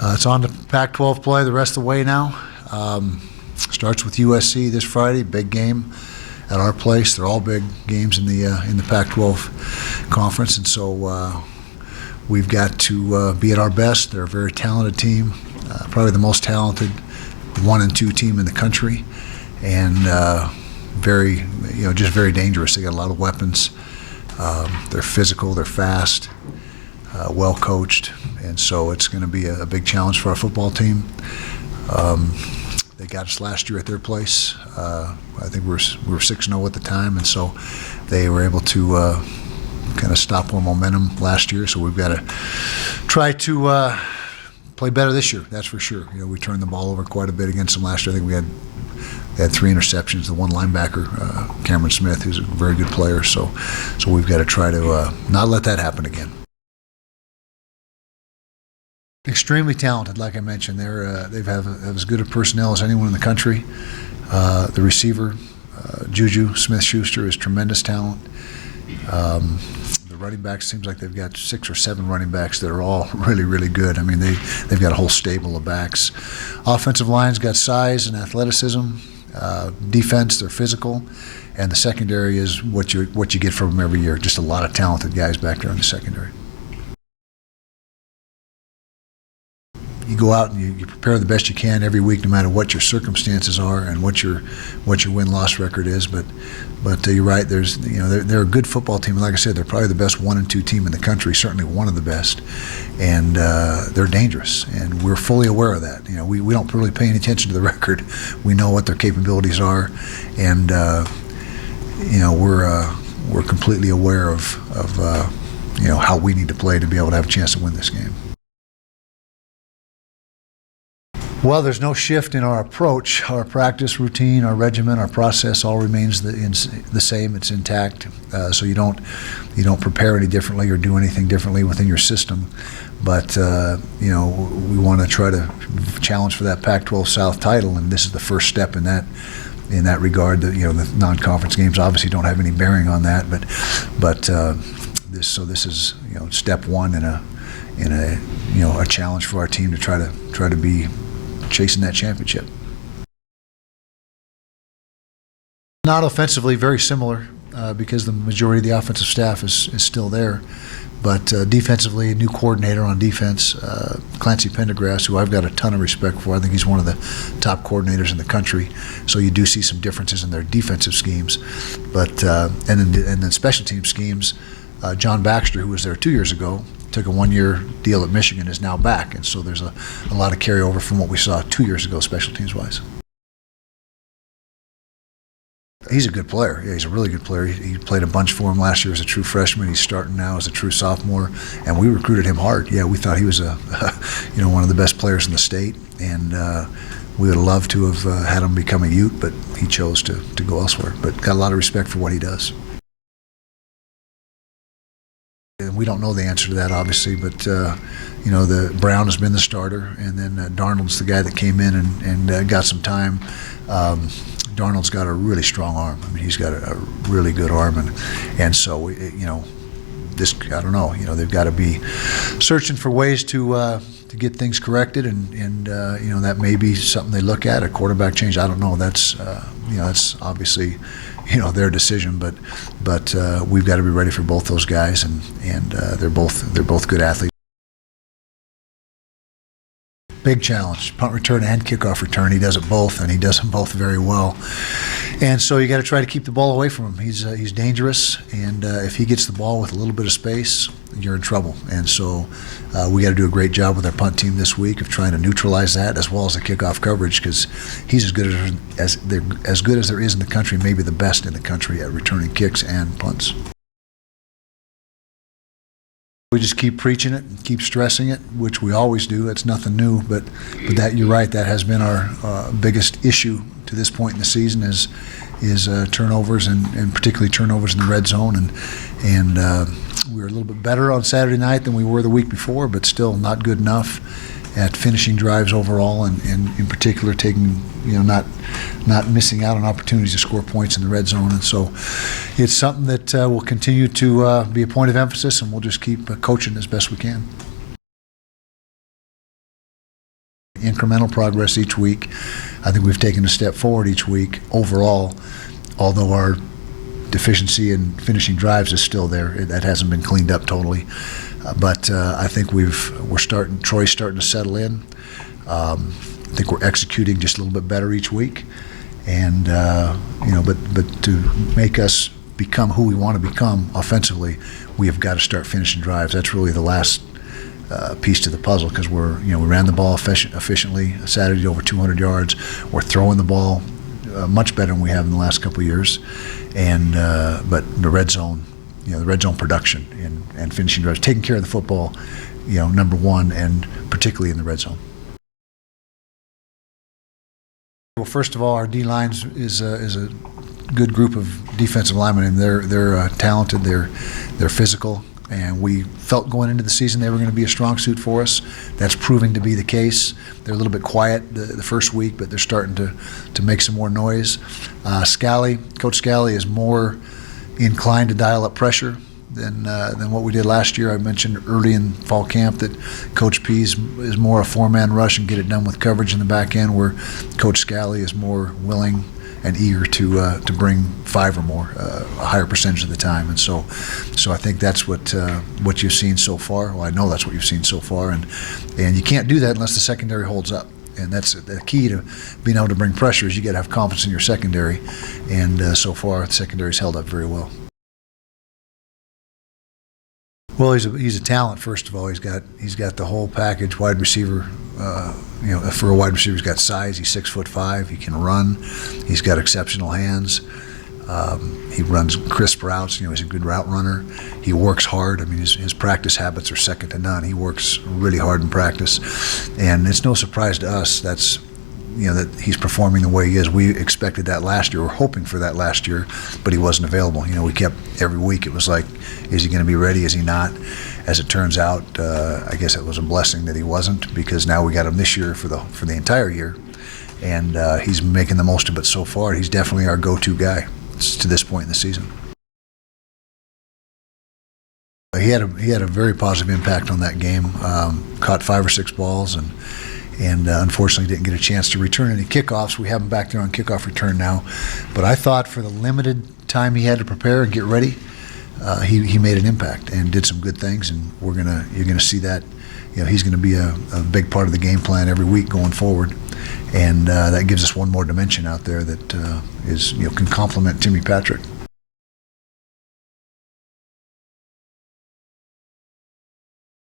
It's on to Pac-12 play the rest of the way now. Starts with USC this Friday, big game at our place. They're all big games in the Pac-12 conference, and so we've got to be at our best. They're a very talented team, probably the most talented 1 and 2 team in the country, and very, just very dangerous. They got a lot of weapons. They're physical, they're fast, well coached, and so it's going to be a big challenge for our football team. They got us last year at their place. I think we were 6-0 at the time, and so they were able to kind of stop our momentum last year. So we've got to try to play better this year. That's for sure. We turned the ball over quite a bit against them last year. I think they had 3 interceptions. The one linebacker, Brennan Smith, who's a very good player. So we've got to try to not let that happen again. Extremely talented, like I mentioned. They have as good a personnel as anyone in the country. The receiver, Juju Smith-Schuster, is tremendous talent. The running backs, seems like they've got 6 or 7 running backs that are all really, really good. I mean, they've got a whole stable of backs. Offensive line's got size and athleticism. Defense, they're physical, and the secondary is what you get from them every year. Just a lot of talented guys back there in the secondary. You go out and you prepare the best you can every week, no matter what your circumstances are and what your win-loss record is. But you're right. They're a good football team, and like I said, they're probably the best 1 and 2 team in the country, certainly one of the best. And they're dangerous, and we're fully aware of that. We don't really pay any attention to the record. We know what their capabilities are, and we're completely aware of how we need to play to be able to have a chance to win this game. Well, there's no shift in our approach. Our practice routine, our regimen, our process all remains the same. It's intact. So you don't prepare any differently or do anything differently within your system. But we want to try to challenge for that Pac-12 South title, and this is the first step in that regard. The non-conference games obviously don't have any bearing on that, but this is step one in a challenge for our team to try to be chasing that championship. Not offensively, very similar because the majority of the offensive staff is still there. But defensively, a new coordinator on defense, Clancy Pendergrass, who I've got a ton of respect for. I think he's one of the top coordinators in the country. So you do see some differences in their defensive schemes. But and then special team schemes, John Baxter, who was there 2 years ago, took a 1-year deal at Michigan, is now back, and so there's a lot of carryover from what we saw 2 years ago, special teams wise. He's a good player. Yeah, he's a really good player. He played a bunch for him last year as a true freshman. He's starting now as a true sophomore, and we recruited him hard. Yeah, we thought he was one of the best players in the state, and we would have loved to have had him become a Ute, but he chose to go elsewhere. But got a lot of respect for what he does. And we don't know the answer to that, obviously, but the Brown has been the starter, and then Darnold's the guy that came in and got some time. Darnold's got a really strong arm. I mean, he's got a really good arm, and so I don't know. They've got to be searching for ways to get things corrected, and that may be something they look at, a quarterback change. I don't know. That's that's obviously their decision, but we've got to be ready for both those guys, and they're both good athletes. Big challenge, punt return and kickoff return. He does it both, and he does them both very well. And so you got to try to keep the ball away from him. He's dangerous, and if he gets the ball with a little bit of space, you're in trouble. And so we got to do a great job with our punt team this week of trying to neutralize that, as well as the kickoff coverage, because he's as good as there is in the country, maybe the best in the country at returning kicks and punts. We just keep preaching it and keep stressing it, which we always do. It's nothing new, but that, you're right, that has been our biggest issue to this point in the season is turnovers, and particularly turnovers in the red zone. And we were a little bit better on Saturday night than we were the week before, but still not good enough at finishing drives overall, and in particular taking, not missing out on opportunities to score points in the red zone. And so it's something that will continue to be a point of emphasis, and we'll just keep coaching as best we can. Incremental progress each week. I think we've taken a step forward each week overall, although our deficiency in finishing drives is still there. That hasn't been cleaned up totally. But I think Troy's starting to settle in. I think we're executing just a little bit better each week. And, but to make us become who we want to become offensively, we have got to start finishing drives. That's really the last piece to the puzzle, because we ran the ball efficiently Saturday, over 200 yards. We're throwing the ball much better than we have in the last couple of years, and but the red zone, the red zone production and finishing drives, taking care of the football, number one, and particularly in the red zone. Well, first of all, our D lines is a good group of defensive linemen, and they're talented. They're physical. And we felt going into the season they were going to be a strong suit for us. That's proving to be the case. They're a little bit quiet the first week, but they're starting to make some more noise. Coach Scally is more inclined to dial up pressure than what we did last year. I mentioned early in fall camp that Coach P is more a four-man rush and get it done with coverage in the back end, where Coach Scally is more willing and eager to bring five or more a higher percentage of the time. And so I think that's what you've seen so far. Well, I know that's what you've seen so far, and you can't do that unless the secondary holds up. And that's the key to being able to bring pressure, is you got to have confidence in your secondary. And so far, the secondary's held up very well. Well, he's a talent. First of all, he's got the whole package. Wide receiver, for a wide receiver, he's got size. He's 6'5". He can run. He's got exceptional hands. He runs crisp routes. He's a good route runner. He works hard. I mean, his practice habits are second to none. He works really hard in practice, and it's no surprise to us that he's performing the way he is. We expected that last year. We're hoping for that last year, but he wasn't available. We kept every week. It was like, is he going to be ready? Is he not? As it turns out, I guess it was a blessing that he wasn't, because now we got him this year for the entire year, and he's making the most of it so far. He's definitely our go-to guy to this point in the season. He had a very positive impact on that game. Caught 5 or 6 balls, and unfortunately didn't get a chance to return any kickoffs. We have him back there on kickoff return now. But I thought for the limited time he had to prepare and get ready, he made an impact and did some good things. And you're gonna see that. He's going to be a big part of the game plan every week going forward. And that gives us one more dimension out there that can complement Timmy Patrick.